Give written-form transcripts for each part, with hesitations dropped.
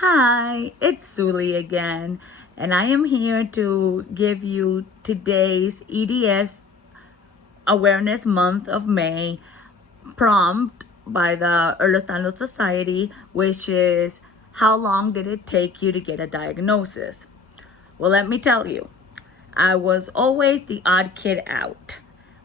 Hi, it's Suli again, and I am here to give you today's EDS Awareness Month of May prompt by the Ehlers-Danlos Society, which is how long did it take you to get a diagnosis? Well, let me tell you, I was always the odd kid out.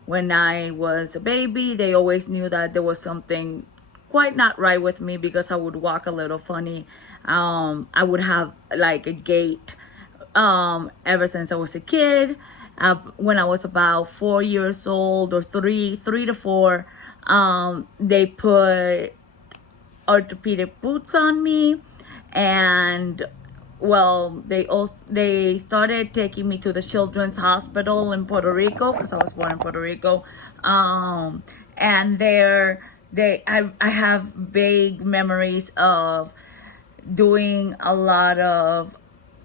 When I was a baby, they always knew that there was something quite not right with me because I would walk a little funny. I would have like a gait ever since I was a kid. When I was about 4 years old or three to four, they put orthopedic boots on me, and well, they started taking me to the children's hospital in Puerto Rico because I was born in Puerto Rico. And there I have vague memories of doing a lot of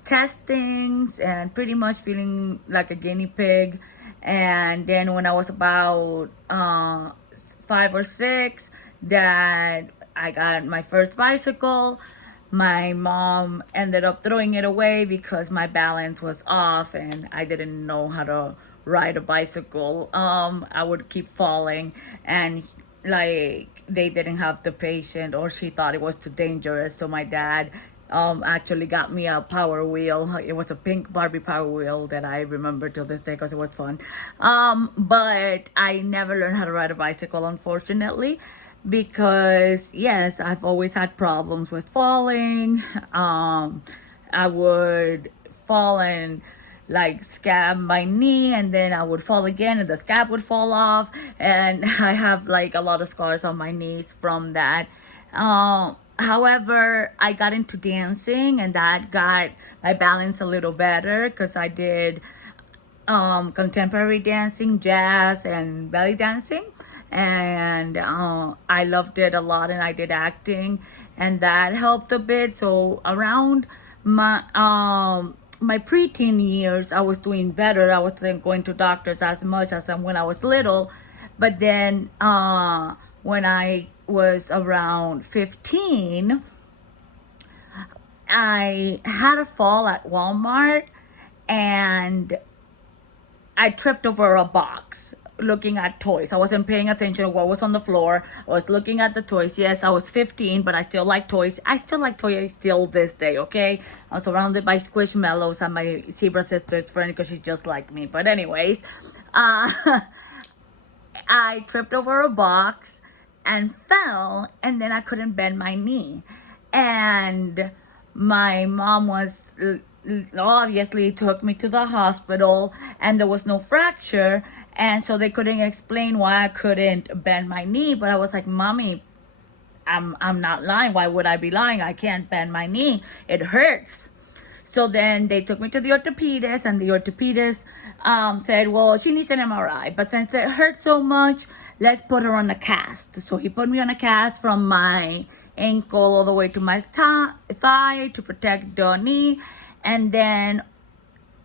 testings and pretty much feeling like a guinea pig. And then when I was about 5 or 6, that I got my first bicycle. My mom ended up throwing it away because my balance was off and I didn't know how to ride a bicycle. I would keep falling, and like they didn't have the patient, or she thought it was too dangerous, so my dad actually got me a power wheel. It was a pink Barbie power wheel that I remember till this day because it was fun. But I never learned how to ride a bicycle, unfortunately, because yes, I've always had problems with falling. I would fall and like scab my knee, and then I would fall again and the scab would fall off, and I have like a lot of scars on my knees from that. However, I got into dancing, and that got my balance a little better because I did contemporary dancing, jazz, and belly dancing. And I loved it a lot, and I did acting, and that helped a bit. So around my preteen years, I was doing better. I wasn't going to doctors as much as when I was little. But then when I was around 15, I had a fall at Walmart, and I tripped over a box looking at toys. I wasn't paying attention to what was on the floor. I was looking at the toys. Yes, I was 15, but I still like toys. I still like toys still this day, okay? I was surrounded by Squishmallows, and my zebra sister's friend because she's just like me. But anyways, uh, I tripped over a box and fell, and then I couldn't bend my knee. And my mom was obviously took me to the hospital, and there was no fracture, and so they couldn't explain why I couldn't bend my knee. But I was like, "Mommy, I'm not lying. Why would I be lying? I can't bend my knee. It hurts." So then they took me to the orthopedist, and the orthopedist said, well, she needs an MRI. But since it hurt so much, let's put her on a cast. So he put me on a cast from my ankle all the way to my thigh to protect the knee. And then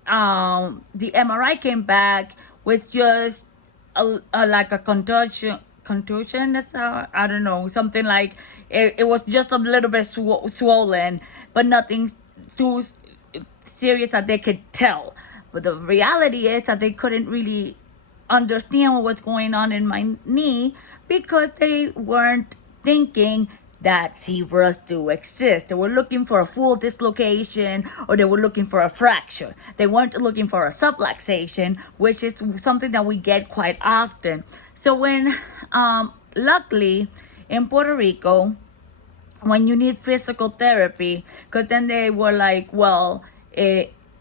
the MRI came back with just like a contusion. That's I don't know, something like it was just a little bit swollen, but nothing too serious that they could tell. But the reality is that they couldn't really understand what was going on in my knee because they weren't thinking that zebras do exist. They were looking for a full dislocation, or they were looking for a fracture. They weren't looking for a subluxation, which is something that we get quite often. So when, luckily, in Puerto Rico, when you need physical therapy, because then they were like, well,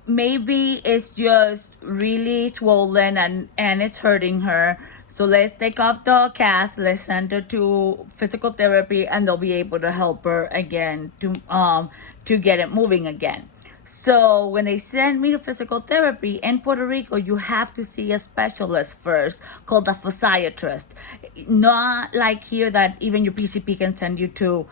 maybe it's just really swollen, and it's hurting her. So let's take off the cast, let's send her to physical therapy, and they'll be able to help her again to get it moving again. So when they send me to physical therapy in Puerto Rico, you have to see a specialist first called a physiatrist. Not like here that even your PCP can send you to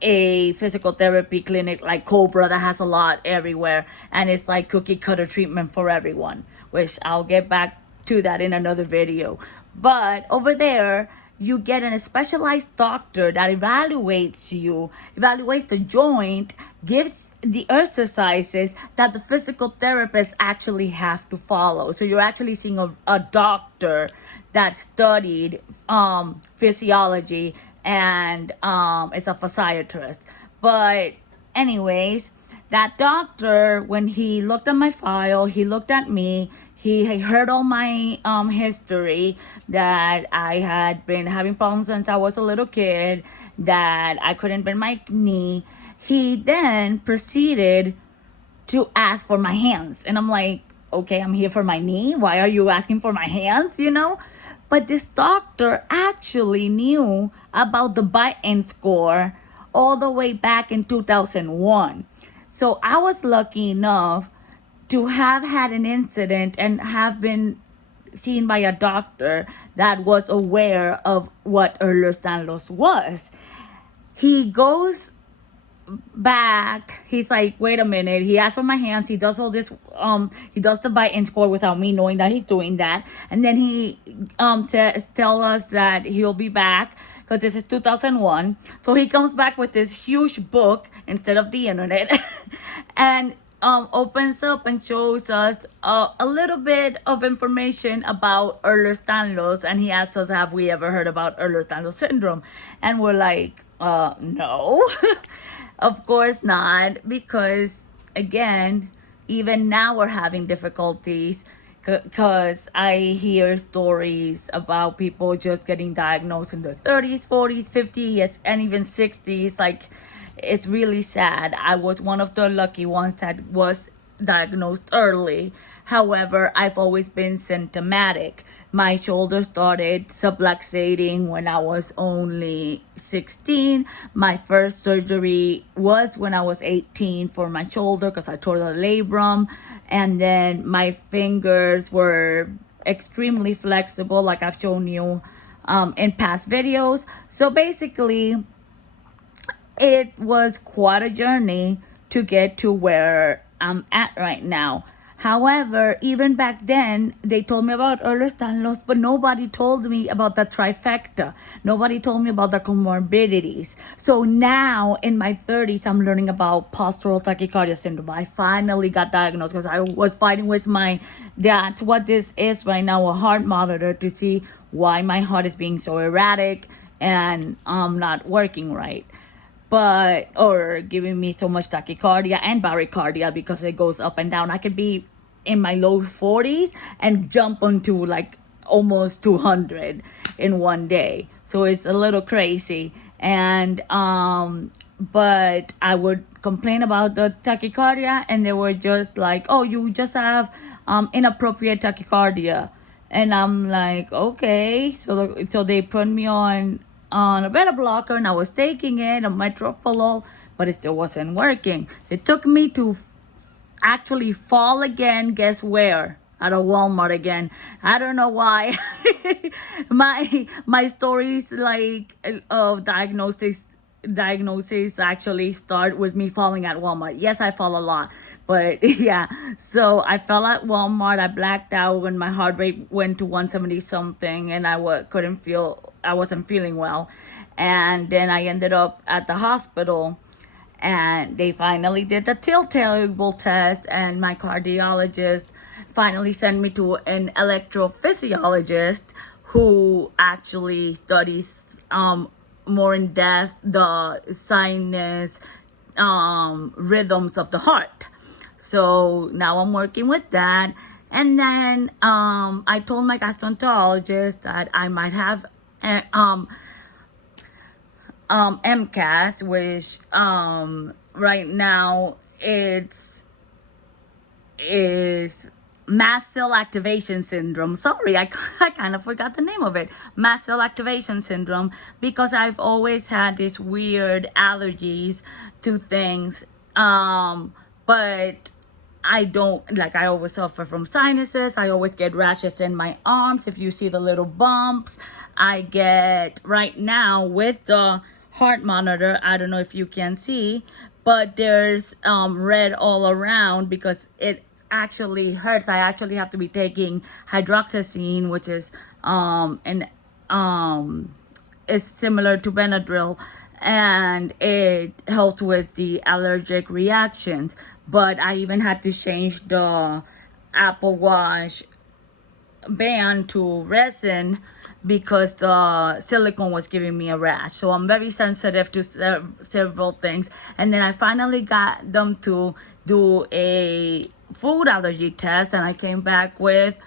a physical therapy clinic like Cobra that has a lot everywhere, and it's like cookie cutter treatment for everyone, which I'll get back to that in another video. But over there, you get a specialized doctor that evaluates the joint, gives the exercises that the physical therapist actually have to follow. So you're actually seeing a doctor that studied physiology and is a physiatrist. But anyways, that doctor, when he looked at my file, he looked at me, he heard all my history, that I had been having problems since I was a little kid, that I couldn't bend my knee. He then proceeded to ask for my hands. And I'm like, okay, I'm here for my knee. Why are you asking for my hands? But this doctor actually knew about the Biden score all the way back in 2001. So I was lucky enough to have had an incident and have been seen by a doctor that was aware of what Ehlers-Danlos was. He goes back, he's like, wait a minute, he asks for my hands, he does all this, he does the bite and score without me knowing that he's doing that, and then he tell us that he'll be back because this is 2001. So he comes back with this huge book instead of the internet and opens up and shows us a little bit of information about Ehlers-Danlos, and he asks us, have we ever heard about Ehlers-Danlos syndrome? And we're like, no. Of course not, because again, even now we're having difficulties because I hear stories about people just getting diagnosed in their 30s, 40s, 50s, and even 60s. Like, it's really sad. I was one of the lucky ones that was diagnosed early. However, I've always been symptomatic. My shoulder started subluxating when I was only 16. My first surgery was when I was 18 for my shoulder because I tore the labrum. And then my fingers were extremely flexible, like I've shown you in past videos. So basically, it was quite a journey to get to where I'm at right now. However, even back then, they told me about Ehlers-Danlos, but nobody told me about the trifecta. Nobody told me about the comorbidities. So now, in my 30s, I'm learning about postural tachycardia syndrome. I finally got diagnosed because I was fighting with that's what this is right now, a heart monitor to see why my heart is being so erratic and not working right, or giving me so much tachycardia and bradycardia because it goes up and down. I could be in my low 40s and jump onto like almost 200 in one day. So it's a little crazy. And but I would complain about the tachycardia, and they were just like, oh, you just have inappropriate tachycardia. And I'm like, okay. So they put me on a beta blocker, and I was taking it, a metoprolol, but it still wasn't working. So it took me to actually fall again. Guess where? At a Walmart again. I don't know why. my stories like of diagnosis actually start with me falling at Walmart. Yes, I fall a lot, but yeah. So I fell at Walmart. I blacked out when my heart rate went to 170 something, and I wasn't feeling well. And then I ended up at the hospital, and they finally did the tilt-table test, and my cardiologist finally sent me to an electrophysiologist who actually studies more in depth the sinus rhythms of the heart. So now I'm working with that. And then I told my gastroenterologist that I might have MCAS, which right now is mast cell activation syndrome. Sorry, I kind of forgot the name of it. Mast cell activation syndrome, because I've always had these weird allergies to things. But I don't, like, I always suffer from sinuses. I always get rashes in my arms. If you see the little bumps I get right now with the heart monitor, I don't know if you can see, but there's red all around because it actually hurts. I actually have to be taking hydroxyzine, which is an is similar to Benadryl, and it helped with the allergic reactions. But I even had to change the Apple Watch band to resin because the silicone was giving me a rash. So I'm very sensitive to several things. And then I finally got them to do a food allergy test, and I came back with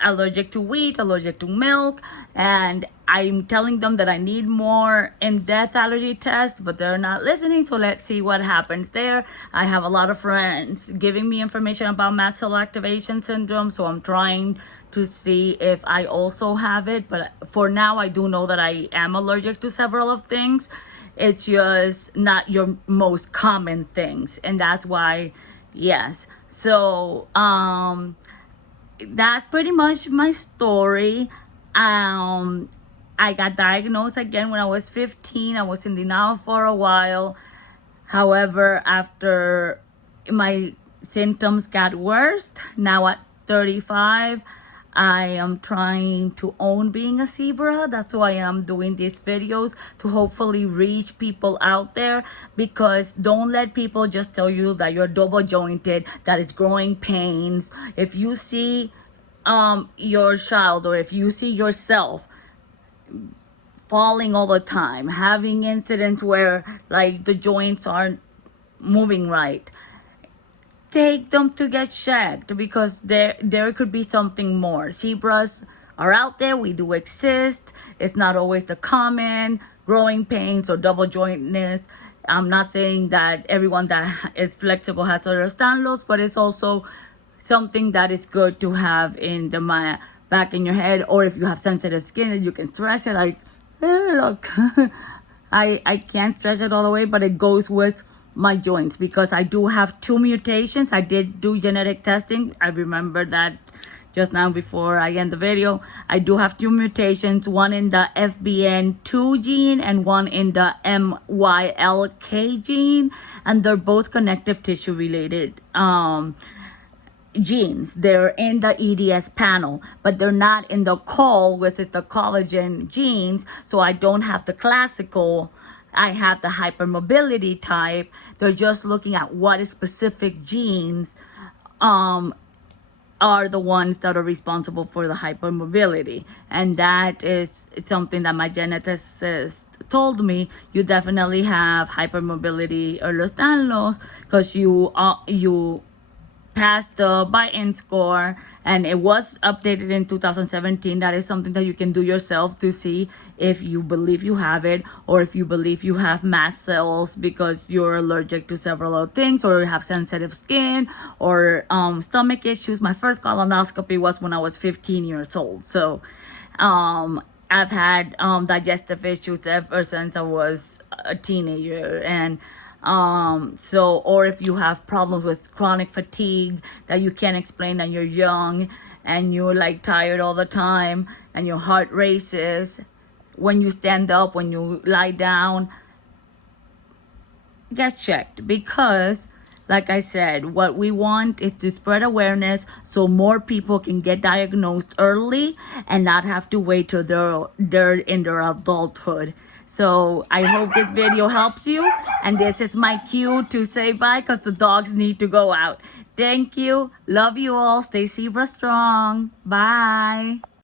allergic to wheat, allergic to milk, and I'm telling them that I need more in-depth allergy tests, but they're not listening. So let's see what happens there. I have a lot of friends giving me information about mast cell activation syndrome, so I'm trying to see if I also have it. But for now, I do know that I am allergic to several of things. It's just not your most common things, and that's why, yes. So that's pretty much my story. I got diagnosed again when I was 15. I was in denial for a while. However, after my symptoms got worse, now at 35, I am trying to own being a zebra. That's why I'm doing these videos, to hopefully reach people out there, because don't let people just tell you that you're double jointed, that it's growing pains. If you see your child, or if you see yourself falling all the time, having incidents where like the joints aren't moving right, take them to get checked, because there could be something more. Zebras are out there. We do exist. It's not always the common growing pains or double jointedness. I'm not saying that everyone that is flexible has Ehlers-Danlos, but it's also something that is good to have in the back in your head. Or if you have sensitive skin, you can stretch it. Like, look, I can't stretch it all the way, but it goes with my joints because I do have 2 mutations. I did do genetic testing. I remember that just now before I end the video. I do have 2 mutations, one in the FBN2 gene and one in the MYLK gene, and they're both connective tissue related genes. They're in the EDS panel, but they're not in the COL, which is the collagen genes. So I don't have the classical, I have the hypermobility type. They're just looking at what specific genes are the ones that are responsible for the hypermobility. And that is something that my geneticist told me. You definitely have hypermobility Ehlers-Danlos because you passed the buy-in score, and it was updated in 2017. That is something that you can do yourself to see if you believe you have it, or if you believe you have mast cells because you're allergic to several other things, or you have sensitive skin, or stomach issues. My first colonoscopy was when I was 15 years old. So I've had digestive issues ever since I was a teenager. And or if you have problems with chronic fatigue that you can't explain, and you're young and you're like tired all the time and your heart races when you stand up, when you lie down, get checked. Because like I said, what we want is to spread awareness so more people can get diagnosed early and not have to wait till they're in their adulthood. So I hope this video helps you. And this is my cue to say bye because the dogs need to go out. Thank you. Love you all. Stay zebra strong. Bye.